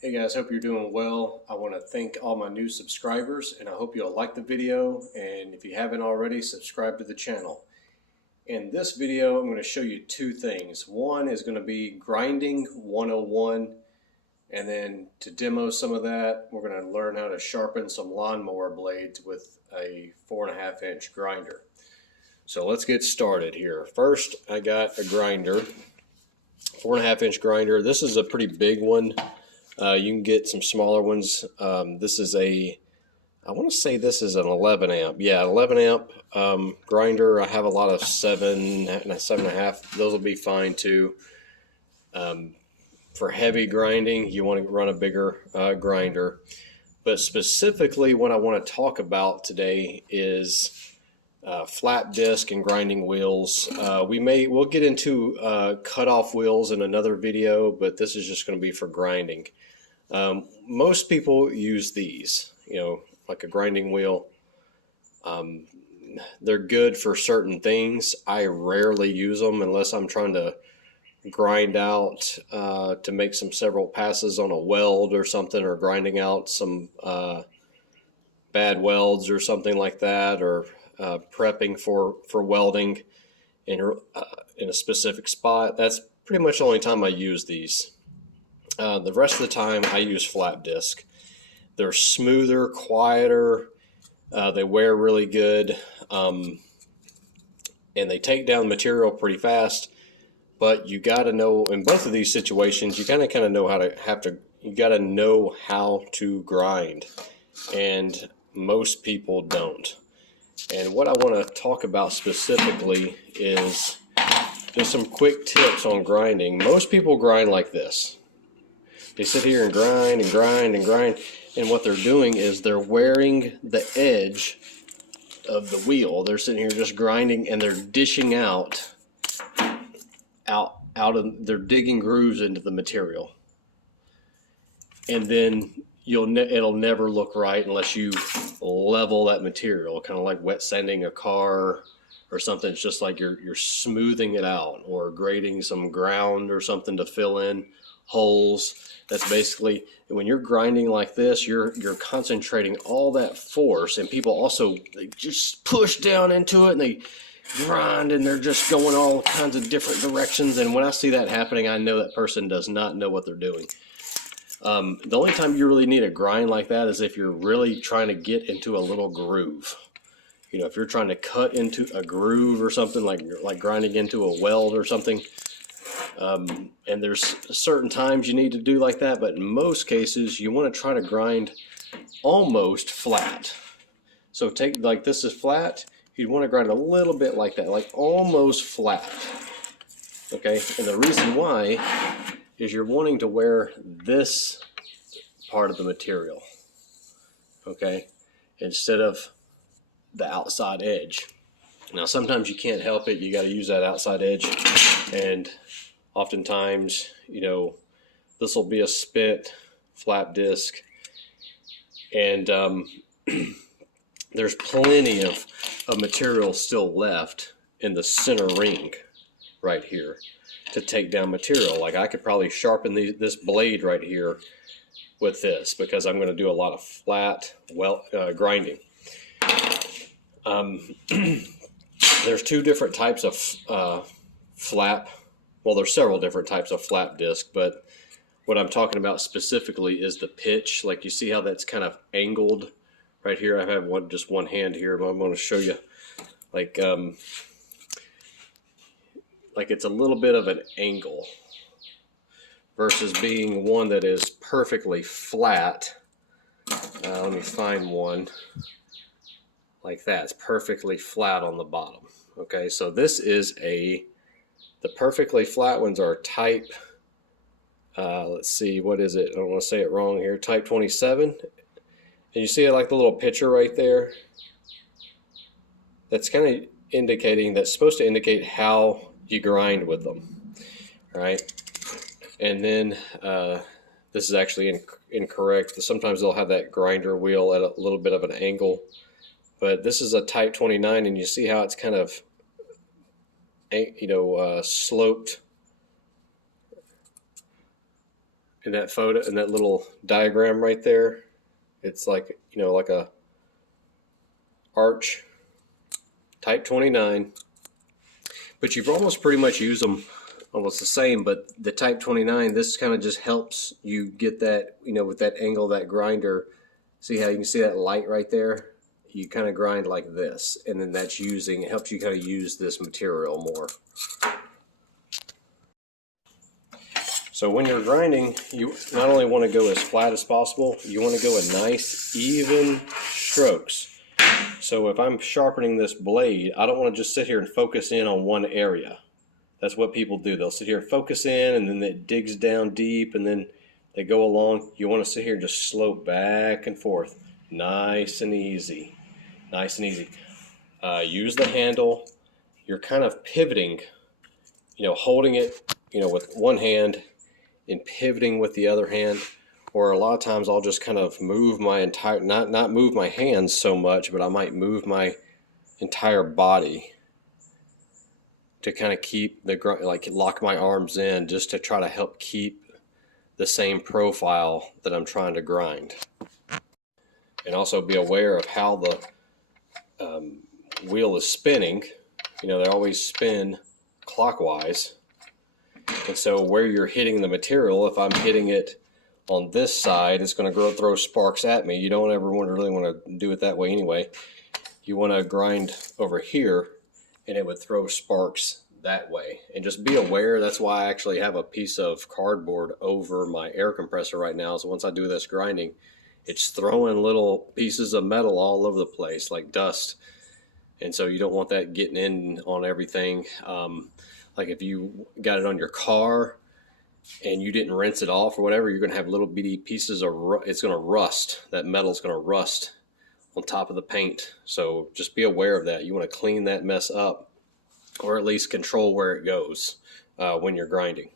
Hey guys, hope you're doing well. I want to thank all my new subscribers and I hope you'll like the video, and if you haven't already, subscribe to the channel. In this video, I'm going to show you two things. One is going to be grinding 101, and then to demo some of that, we're going to learn how to sharpen some lawnmower blades with a 4.5-inch grinder. So let's get started here. First, I got a grinder, 4.5-inch grinder. This is a pretty big one. You can get some smaller ones. This is I want to say this is an 11 amp. Yeah, 11 amp grinder. I have a lot of 7 and 7.5. Those will be fine too. For heavy grinding, you want to run a bigger grinder. But specifically, what I want to talk about today is flat disc and grinding wheels. We'll get into cutoff wheels in another video, but this is just going to be for grinding. Most people use these, like a grinding wheel. They're good for certain things. I rarely use them unless I'm trying to grind out to make several passes on a weld or something, or grinding out some bad welds or something like that, or prepping for welding in a specific spot. That's pretty much the only time I use these. The rest of the time I use flat disc. They're smoother, quieter, they wear really good, and they take down material pretty fast. But you got to know, in both of these situations, you kind of know you got to know how to grind, and most people don't. And what I want to talk about specifically is just some quick tips on grinding. Most people grind like this. They sit here and grind and grind and grind, and what they're doing is they're wearing the edge of the wheel. They're sitting here just grinding, and they're dishing out they're digging grooves into the material, and then it'll never look right unless you level that material, kind of like wet sanding a car or something. It's just like you're smoothing it out, or grading some ground or something to fill in holes. That's basically, when you're grinding like this, you're concentrating all that force, and people also, they just push down into it and they grind, and they're just going all kinds of different directions. And when I see that happening, I know that person does not know what they're doing. The only time you really need a grind like that is if you're really trying to get into a little groove. If you're trying to cut into a groove or something, like grinding into a weld or something. And there's certain times you need to do like that, but in most cases you want to try to grind almost flat. So take, like, this is flat, you'd want to grind a little bit like that, like almost flat. Okay, and the reason why is you're wanting to wear this part of the material, okay, instead of the outside edge. Now sometimes you can't help it, you got to use that outside edge, and oftentimes, this will be a spit flat disc, and there's plenty of material still left in the center ring right here to take down material. Like, I could probably sharpen this blade right here with this, because I'm going to do a lot of flat grinding. There's two different types of flap. Well, there's several different types of flap disc, but what I'm talking about specifically is the pitch. Like, you see how that's kind of angled right here? I have just one hand here, but I'm going to show you, like it's a little bit of an angle versus being one that is perfectly flat. Let me find one like that. It's perfectly flat on the bottom. Okay, so this is the perfectly flat ones are type, let's see, what is it? I don't want to say it wrong here. Type 27. And you see, like, the little picture right there? That's kind of indicating, that's supposed to indicate how you grind with them. All right. And then this is actually incorrect. Sometimes they'll have that grinder wheel at a little bit of an angle. But this is a Type 29, and you see how it's kind of, sloped in that photo, in that little diagram right there, it's like, you know, like a arch type 29, but you've almost pretty much used them almost the same. But the type 29, this kind of just helps you get that, you know, with that angle, that grinder. See how you can see that light right there? You kind of grind like this, and then that's using, it helps you kind of use this material more. So when you're grinding, you not only want to go as flat as possible, you want to go in nice, even strokes. So if I'm sharpening this blade, I don't want to just sit here and focus in on one area. That's what people do. They'll sit here and focus in, and then it digs down deep, and then they go along. You want to sit here and just slope back and forth. Nice and easy. Nice and easy. Use the handle. You're kind of pivoting, you know, holding it, you know, with one hand and pivoting with the other hand. Or a lot of times I'll just kind of move my entire, not move my hands so much, but I might move my entire body to kind of keep the, like lock my arms in, just to try to help keep the same profile that I'm trying to grind. And also be aware of how the wheel is spinning. You know, they always spin clockwise. And so where you're hitting the material, if I'm hitting it on this side, it's going to throw sparks at me. You don't ever really want to do it that way anyway. You want to grind over here, and it would throw sparks that way. And just be aware, that's why I actually have a piece of cardboard over my air compressor right now. So once I do this grinding, it's throwing little pieces of metal all over the place, like dust. And so you don't want that getting in on everything. Like if you got it on your car and you didn't rinse it off or whatever, you're going to have little bitty pieces of, it's going to rust. That metal's going to rust on top of the paint. So just be aware of that. You want to clean that mess up, or at least control where it goes when you're grinding.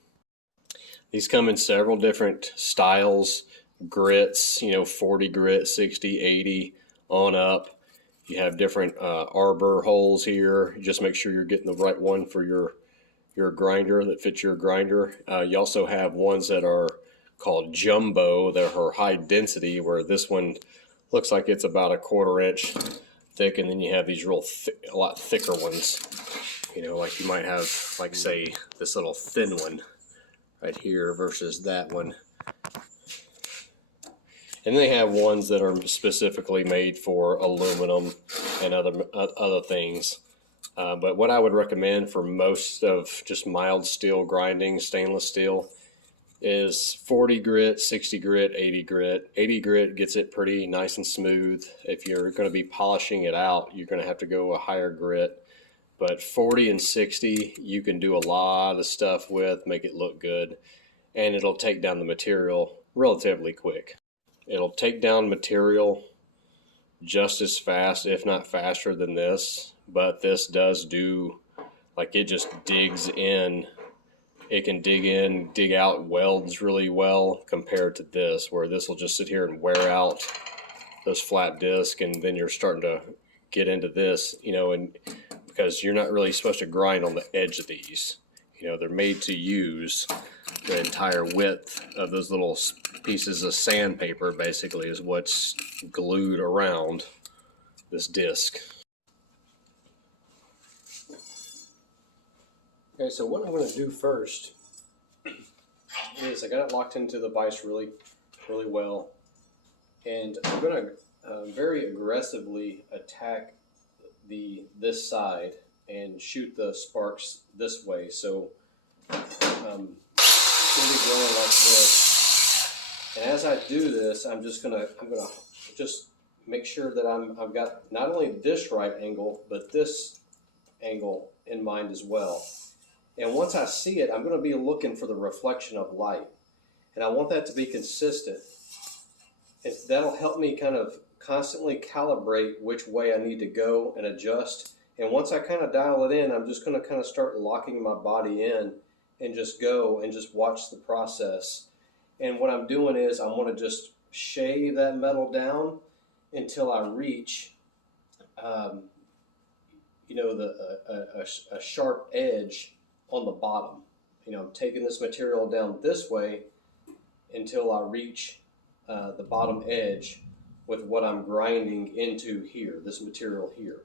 These come in several different styles, grits, you know, 40 grit, 60, 80 on up. You have different arbor holes here. Just make sure you're getting the right one for your grinder that fits your grinder. You also have ones that are called jumbo. They're high density, where this one looks like it's about 1/4 inch thick, and then you have these real a lot thicker ones. You know, like you might have, like say, this little thin one right here versus that one. And they have ones that are specifically made for aluminum and other things. But what I would recommend for most of just mild steel grinding, stainless steel, is 40 grit, 60 grit, 80 grit. 80 grit gets it pretty nice and smooth. If you're going to be polishing it out, you're going to have to go a higher grit. But 40 and 60, you can do a lot of stuff with, make it look good, and it'll take down the material relatively quick. It'll take down material just as fast, if not faster than this, but this does do, like, it just digs in. It can dig in, dig out welds really well compared to this, where this will just sit here and wear out those flat discs, and then you're starting to get into this, you know, and because you're not really supposed to grind on the edge of these. You know, they're made to use the entire width of those little pieces of sandpaper, basically, is what's glued around this disc. Okay, so what I'm going to do first is I got it locked into the vise really well, and I'm going to very aggressively attack this side and shoot the sparks this way. So it's going to be going like this. And as I do this, I'm gonna just make sure that I've got not only this right angle, but this angle in mind as well. And once I see it, I'm going to be looking for the reflection of light, and I want that to be consistent. And that'll help me kind of constantly calibrate which way I need to go and adjust. And once I kind of dial it in, I'm just going to kind of start locking my body in and just go and just watch the process. And what I'm doing is I'm going to just shave that metal down until I reach, you know, a sharp edge on the bottom. You know, I'm taking this material down this way, until I reach the bottom edge with what I'm grinding into here, this material here.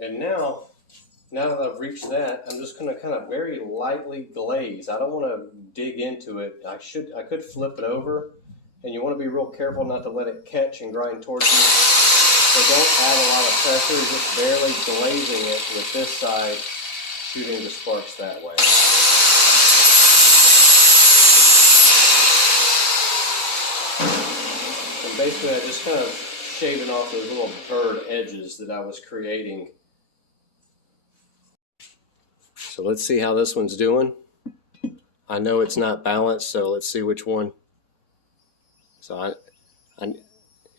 And now that I've reached that, I'm just going to kind of very lightly glaze. I don't want to dig into it. I could flip it over, and you want to be real careful not to let it catch and grind towards you. So don't add a lot of pressure, just barely glazing it with this side, shooting the sparks that way. And basically I just kind of shaving off those little bird edges that I was creating. So let's see how this one's doing. I know it's not balanced, so let's see which one. So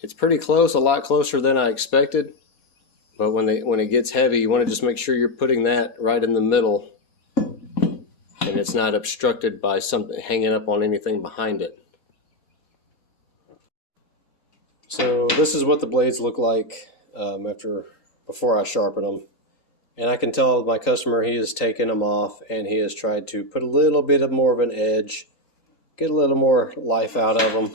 it's pretty close, a lot closer than I expected. But when it gets heavy, you want to just make sure you're putting that right in the middle, and it's not obstructed by something hanging up on anything behind it. So this is what the blades look like before I sharpen them. And I can tell my customer, he has taken them off and he has tried to put a little bit more of an edge, get a little more life out of them.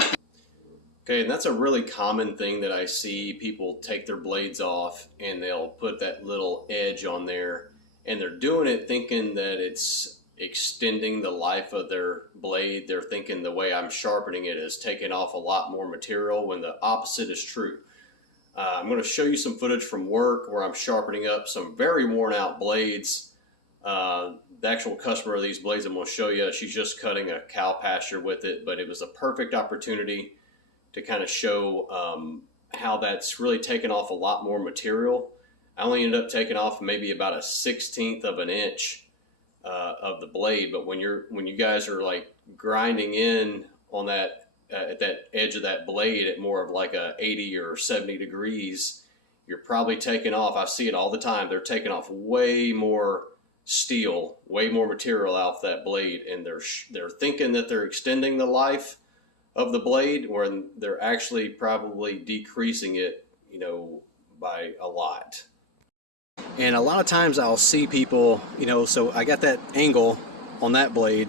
Okay, and that's a really common thing that I see. People take their blades off and they'll put that little edge on there, and they're doing it thinking that it's extending the life of their blade. They're thinking the way I'm sharpening it is taking off a lot more material, when the opposite is true. I'm going to show you some footage from work where I'm sharpening up some very worn out blades. The actual customer of these blades I'm going to show you, she's just cutting a cow pasture with it, but it was a perfect opportunity to kind of show how that's really taken off a lot more material. I only ended up taking off maybe about a 1/16 of an inch of the blade, but when you guys are like grinding in on that at that edge of that blade at more of like a 80 or 70 degrees, you're probably taking off, I see it all the time, they're taking off way more steel, way more material off that blade, and they're thinking that they're extending the life of the blade, where they're actually probably decreasing it, by a lot. And a lot of times I'll see people, so I got that angle on that blade,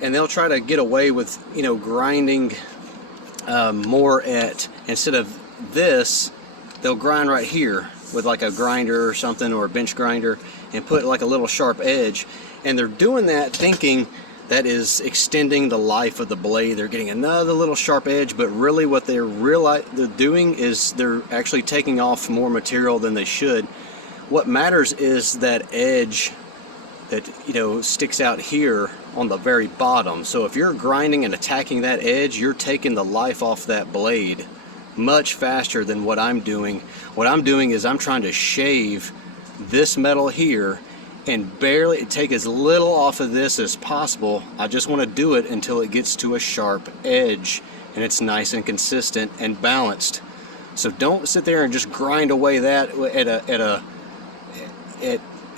and they'll try to get away with, grinding more instead of this, they'll grind right here with like a grinder or something, or a bench grinder, and put like a little sharp edge. And they're doing that thinking that is extending the life of the blade. They're getting another little sharp edge, but really what they're doing is they're actually taking off more material than they should. What matters is that edge that sticks out here on the very bottom. So if you're grinding and attacking that edge, you're taking the life off that blade much faster than what I'm doing. What I'm doing is I'm trying to shave this metal here and barely take as little off of this as possible. I just want to do it until it gets to a sharp edge and it's nice and consistent and balanced. So don't sit there and just grind away that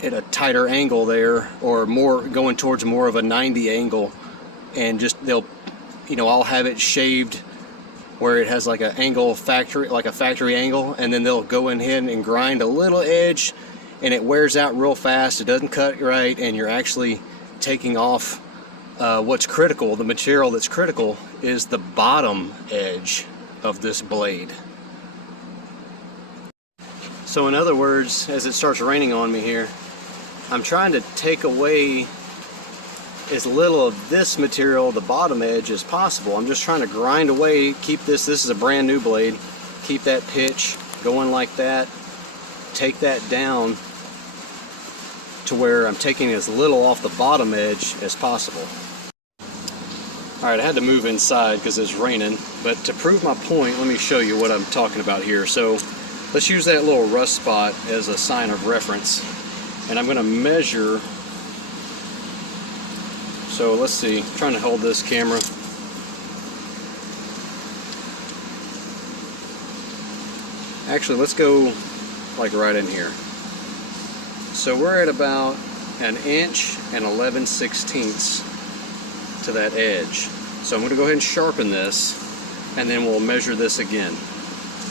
at a tighter angle there, or more going towards more of a 90 angle, and just I'll have it shaved where it has like a factory angle, and then they'll go in ahead and grind a little edge, and it wears out real fast. It doesn't cut right, and you're actually taking off what's critical. The material that's critical is the bottom edge of this blade. So in other words, as it starts raining on me here, I'm trying to take away as little of this material, the bottom edge, as possible. I'm just trying to grind away, keep this is a brand new blade, keep that pitch going like that, take that down to where I'm taking as little off the bottom edge as possible. Alright, I had to move inside because it's raining, but to prove my point, let me show you what I'm talking about here. So let's use that little rust spot as a sign of reference. And I'm going to measure, so let's see, I'm trying to hold this camera. Actually, let's go like right in here. So we're at about 1" and 11/16 to that edge. So I'm going to go ahead and sharpen this, and then we'll measure this again,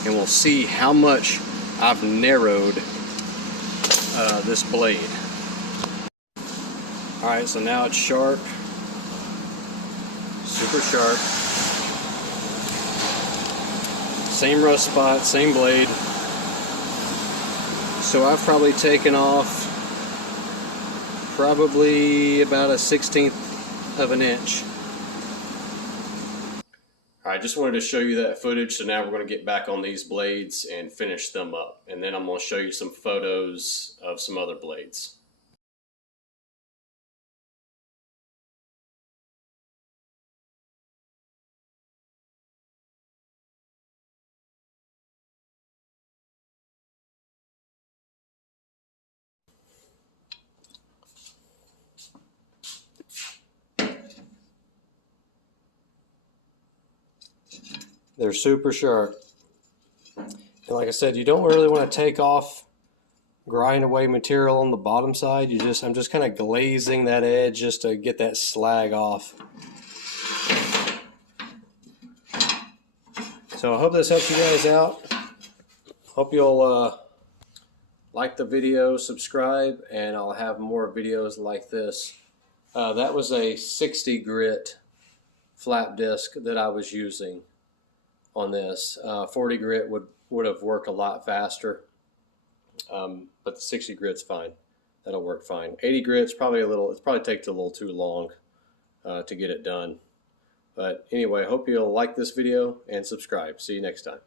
and we'll see how much I've narrowed this blade. Alright, so now it's sharp, super sharp. Same rust spot, same blade. So I've probably taken off probably about 1/16 of an inch. I just wanted to show you that footage, so now we're going to get back on these blades and finish them up. And then I'm going to show you some photos of some other blades. They're super sharp. And like I said, you don't really want to take off grind away material on the bottom side. I'm just kind of glazing that edge just to get that slag off. So I hope this helps you guys out. Hope you'll like the video, subscribe, and I'll have more videos like this. That was a 60 grit flap disc that I was using on this. 40 grit would have worked a lot faster, but the 60 grit's fine. That'll work fine. 80 grit's probably it probably takes a little too long to get it done. But anyway, I hope you'll like this video and subscribe. See you next time.